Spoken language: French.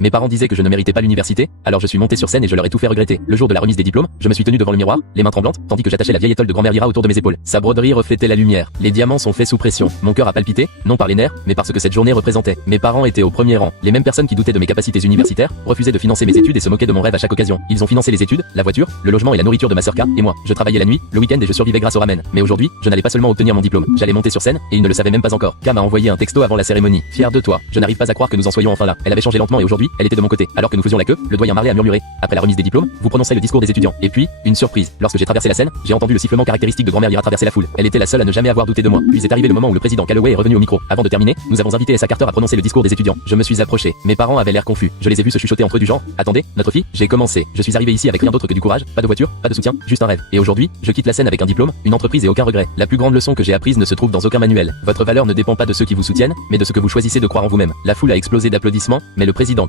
Mes parents disaient que je ne méritais pas l'université, alors je suis monté sur scène et je leur ai tout fait regretter. Le jour de la remise des diplômes, je me suis tenu devant le miroir, les mains tremblantes, tandis que j'attachais la vieille étole de grand-mère Lyra autour de mes épaules. Sa broderie reflétait la lumière. Les diamants sont faits sous pression. Mon cœur a palpité, non par les nerfs, mais parce que cette journée représentait. Mes parents étaient au premier rang. Les mêmes personnes qui doutaient de mes capacités universitaires refusaient de financer mes études et se moquaient de mon rêve à chaque occasion. Ils ont financé les études, la voiture, le logement et la nourriture de ma sœur K et moi. Je travaillais la nuit, le week-end et je survivais grâce au ramen. Mais aujourd'hui, je n'allais pas seulement obtenir mon diplôme, j'allais monter sur scène et ils ne le savaient même pas encore. K m'a envoyé un texto avant la cérémonie. Fier de toi. Je n'arrive pas à croire que nous en soyons enfin là. Elle avait changé lentement et aujourd'hui, elle était de mon côté. Alors que nous faisions la queue, le doyen Marley a murmuré: après la remise des diplômes, vous prononcez le discours des étudiants. Et puis, une surprise. Lorsque j'ai traversé la scène, j'ai entendu le sifflement caractéristique de grand-mère Lyra traverser la foule. Elle était la seule à ne jamais avoir douté de moi. Puis est arrivé le moment où le président Calloway est revenu au micro. Avant de terminer, nous avons invité Essa Carter à prononcer le discours des étudiants. Je me suis approché. Mes parents avaient l'air confus. Je les ai vus se chuchoter entre eux du genre: attendez, notre fille, j'ai commencé. Je suis arrivé ici avec rien d'autre que du courage, pas de voiture, pas de soutien, juste un rêve. Et aujourd'hui, je quitte la scène avec un diplôme, une entreprise et aucun regret. La plus grande leçon que j'ai apprise ne se trouve dans aucun manuel. Votre valeur ne dépend pas de ceux qui vous soutiennent, mais de ce que vous choisissez de croire en vous-même. La foule a explosé d'applaudissements, mais le président